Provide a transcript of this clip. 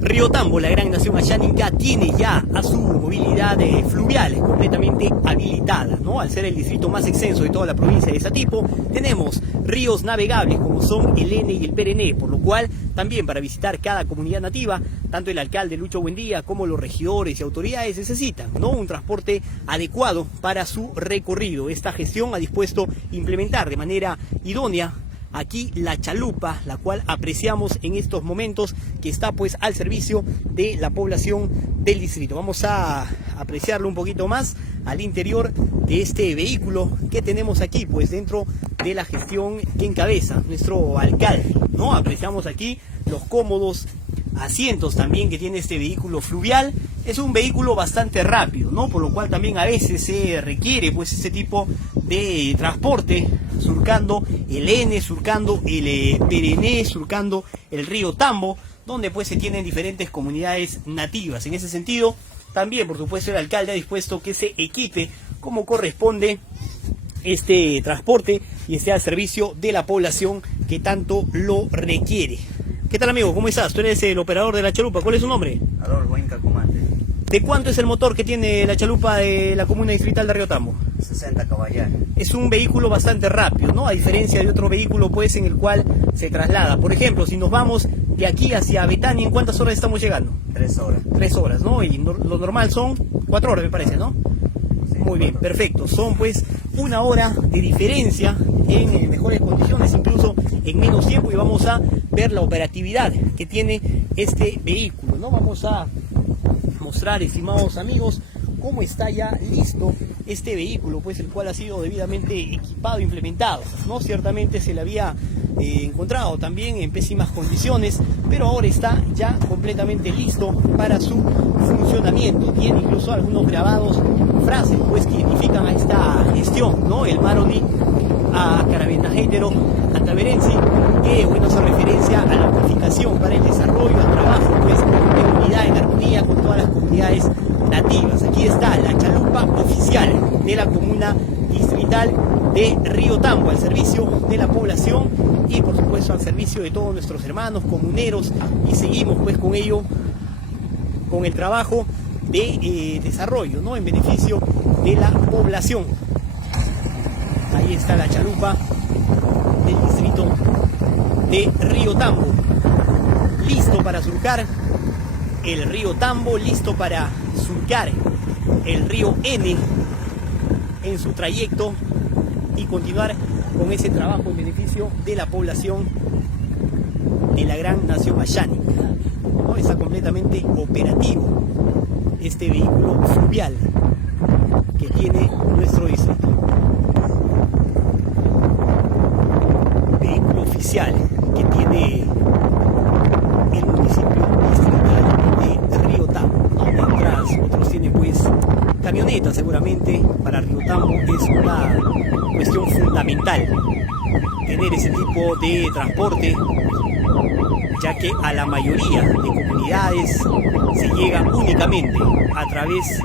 Río Tambo, la gran nación ayánica, tiene ya a su movilidad fluvial completamente habilitada, ¿no? Al ser el distrito más extenso de toda la provincia de Satipo, tenemos ríos navegables como son el Ene y el Perené, por lo cual también para visitar cada comunidad nativa, tanto el alcalde Lucho Buendía como los regidores y autoridades necesitan, ¿no?, un transporte adecuado para su recorrido. Esta gestión ha dispuesto implementar de manera idónea aquí la chalupa, la cual apreciamos en estos momentos, que está pues al servicio de la población del distrito. Vamos a apreciarlo un poquito más al interior de este vehículo que tenemos aquí, pues dentro de la gestión que encabeza nuestro alcalde, ¿no? Apreciamos aquí los cómodos asientos también que tiene este vehículo fluvial. Es un vehículo bastante rápido, ¿no? Por lo cual también a veces se requiere pues este tipo de transporte, surcando el Ene, surcando el Perené, surcando el río Tambo, donde pues se tienen diferentes comunidades nativas. En ese sentido, también por supuesto el alcalde ha dispuesto que se equipe como corresponde este transporte y esté al servicio de la población que tanto lo requiere. ¿Qué tal, amigo? ¿Cómo estás? Tú eres el operador de la chalupa. ¿Cuál es su nombre? Adolfo Inca Comate. ¿De cuánto es el motor que tiene la chalupa de la comuna distrital de Río Tambo? 60 caballos. Es un vehículo bastante rápido, ¿no? A diferencia de otro vehículo pues en el cual se traslada. Por ejemplo, si nos vamos de aquí hacia Betania, ¿en cuántas horas estamos llegando? 3 horas. 3 horas, ¿no? Y lo normal son 4 horas, me parece, ¿no? Sí, muy bien, perfecto. Son pues 1 hora de diferencia en mejores condiciones, incluso en menos tiempo, y vamos a ver la operatividad que tiene este vehículo, ¿no? Vamos a mostrar, estimados amigos, cómo está ya listo este vehículo, pues el cual ha sido debidamente equipado, implementado, ¿no? Ciertamente se le había encontrado también en pésimas condiciones, pero ahora está ya completamente listo para su funcionamiento. Tiene incluso algunos grabados, frases pues que identifican a esta gestión, ¿no? El Maroni a Caraventajétero Antaverensi, que bueno, hace referencia a la planificación para el desarrollo, al trabajo pues de unidad, en armonía con todas las comunidades nativas. Aquí está la chalupa oficial de la comuna distrital de Río Tambo, al servicio de la población y por supuesto al servicio de todos nuestros hermanos comuneros, y seguimos pues con ello, con el trabajo de desarrollo, ¿no?, en beneficio de la población. Ahí está la chalupa del distrito de Río Tambo, listo para surcar el río Tambo, listo para surcar el río Ene en su trayecto y continuar con ese trabajo en beneficio de la población de la gran nación ayánica, ¿no? Está completamente operativo este vehículo fluvial que tiene nuestro distrito. Vehículo oficial que tiene el municipio distrital de Río Tambo, ¿no? Mientras otros tienen pues camionetas, seguramente para Río Tambo es una cuestión fundamental tener ese tipo de transporte, ya que a la mayoría de comunidades se llega únicamente a través